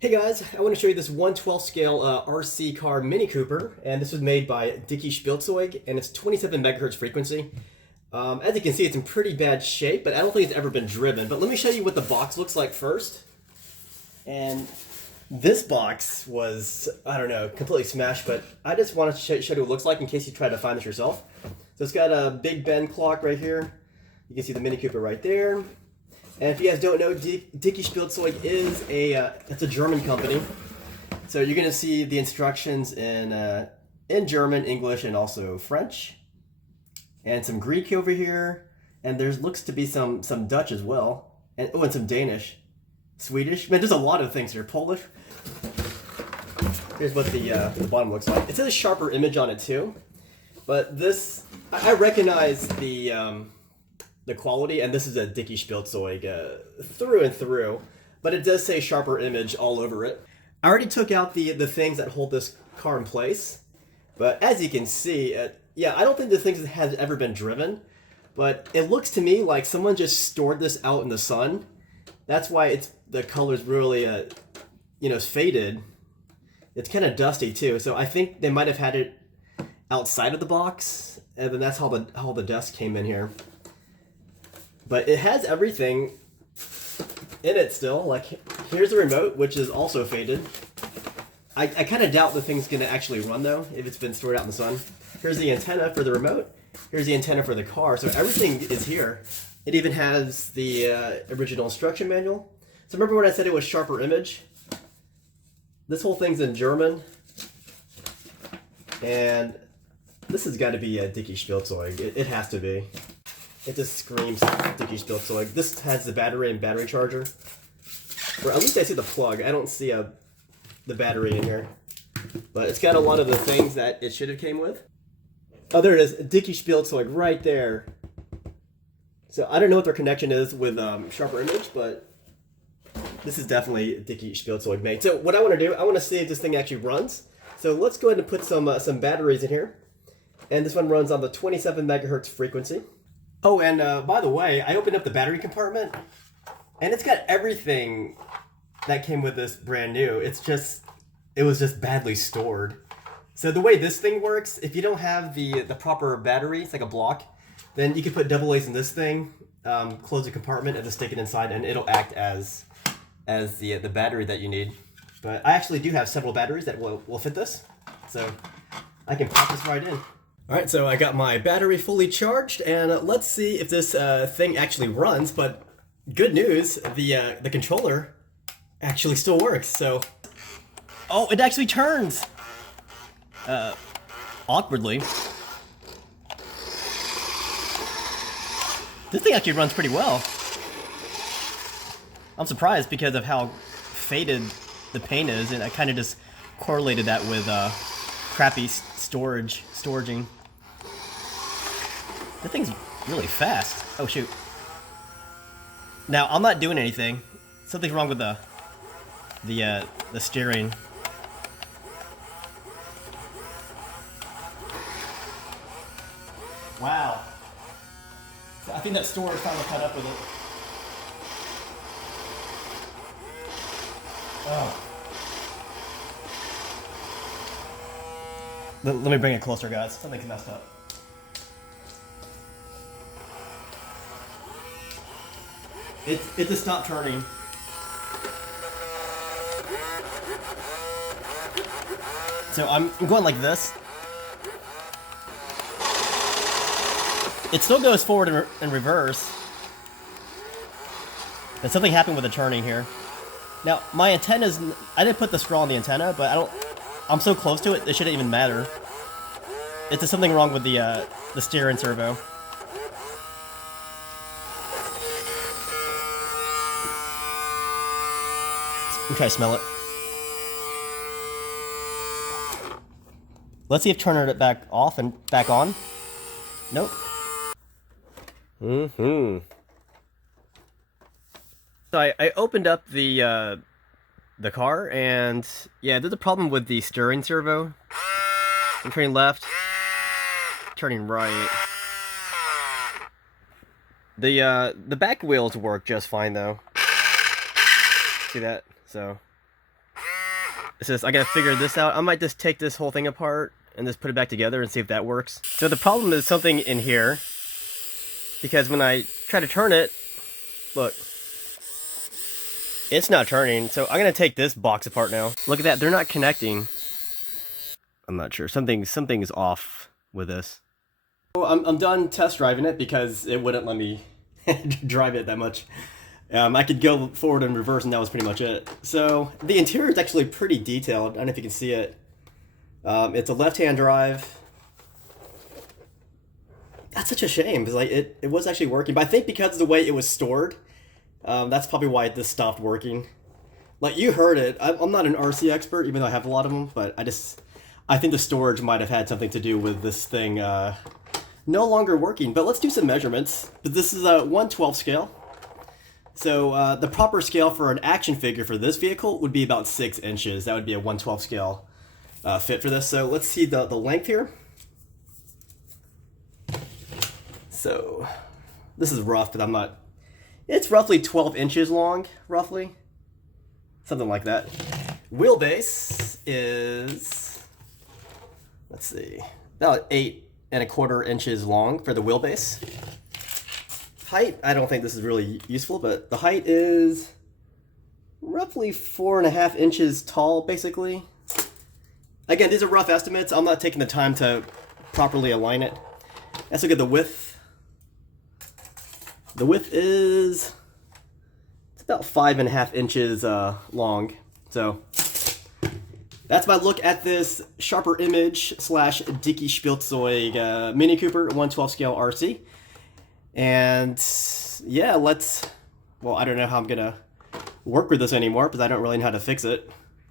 Hey guys, I want to show you this 1/12 scale RC car Mini Cooper, and this was made by Dickie Spielzug, and it's 27 megahertz frequency. As you can see, it's in pretty bad shape, but I don't think it's ever been driven. But let me show you what the box looks like first. And this box was, I don't know, completely smashed, but I just wanted to show you what it looks like in case you try to find this yourself. So it's got a Big Ben clock right here. You can see the Mini Cooper right there. And if you guys don't know, Dickie Spielzug is it's a German company. So you're gonna see the instructions in German, English, and also French, and some Greek over here. And there looks to be some Dutch as well, and and some Danish, Swedish. Man, there's a lot of things here. Polish. Here's what the bottom looks like. It says a sharper image on it too, but this I recognize the quality, and this is a Dickie Spielzug through and through, but it does say sharper image all over it. I already took out the things that hold this car in place, but as you can see, yeah, I don't think the thing has ever been driven, but it looks to me like someone just stored this out in the sun. That's why the color's really faded. It's kind of dusty too, so I think they might have had it outside of the box, and then that's how the dust came in here. But it has everything in it still. Like, here's the remote, which is also faded. I kind of doubt the thing's going to actually run, though, if it's been stored out in the sun. Here's the antenna for the remote. Here's the antenna for the car. So everything is here. It even has the original instruction manual. So remember when I said it was sharper image? This whole thing's in German. And this has got to be a Dickie Spielzug. It has to be. It just screams Dickie Spielzug. This has the battery and battery charger. Or at least I see the plug. I don't see the battery in here. But it's got a lot of the things that it should have came with. Oh, there it is. Dickie Spielzug right there. So I don't know what their connection is with Sharper Image, but this is definitely Dickie Spielzug made. So what I want to do, I want to see if this thing actually runs. So let's go ahead and put some batteries in here. And this one runs on the 27 megahertz frequency. Oh, and by the way, I opened up the battery compartment, and it's got everything that came with this brand new. It was just badly stored. So the way this thing works, if you don't have the proper battery, it's like a block, then you can put double A's in this thing, close the compartment, and just stick it inside, and it'll act as the battery that you need. But I actually do have several batteries that will fit this, so I can pop this right in. Alright, so I got my battery fully charged, and let's see if this thing actually runs, but good news, the controller actually still works, so... Oh, it actually turns! Awkwardly. This thing actually runs pretty well. I'm surprised because of how faded the paint is, and I kind of just correlated that with crappy storaging. That thing's really fast. Oh shoot. Now I'm not doing anything. Something's wrong with the steering. Wow. So I think that storage finally caught up with it. Oh. Let me bring it closer, guys. Something's messed up. It just stopped turning. So I'm going like this. It still goes forward and reverse. And something happened with the turning here. Now my antenna's, I didn't put the straw on the antenna, but I'm so close to it, it shouldn't even matter. It's just something wrong with the steering servo. I'm trying to smell it. Let's see if turning it back off and back on. Nope. So I opened up the car, and yeah, there's a problem with the steering servo. I'm turning left, turning right. The back wheels work just fine though. See that? So It's just, I gotta figure this out. I might just take this whole thing apart and just put it back together and see if that works. So the problem is something in here, because when I try to turn it, look, it's not turning. So I'm gonna take this box apart now. Look at that, they're not connecting. I'm not sure, something's off with this. So I'm done test driving it because it wouldn't let me drive it that much. I could go forward and reverse, and that was pretty much it. So the interior is actually pretty detailed. I don't know if you can see it. It's a left-hand drive. That's such a shame because like it was actually working, but I think because of the way it was stored, that's probably why this stopped working. Like you heard it. I'm not an RC expert, even though I have a lot of them, but I think the storage might have had something to do with this thing no longer working. But let's do some measurements. But this is a 1/12 scale. So the proper scale for an action figure for this vehicle would be about 6 inches. That would be a 1/12 scale fit for this. So let's see the length here. So this is rough, but I'm not... It's roughly 12 inches long, roughly. Something like that. Wheelbase is... Let's see. About 8¼ inches long for the wheelbase. Height, I don't think this is really useful, but the height is roughly 4.5 inches tall, basically. Again, these are rough estimates. I'm not taking the time to properly align it. Let's look at the width. The width is... It's about 5.5 inches long. So that's my look at this Sharper Image / Dickie Spielzug Mini Cooper 1/12 scale RC. And yeah, well, I don't know how I'm gonna work with this anymore because I don't really know how to fix it.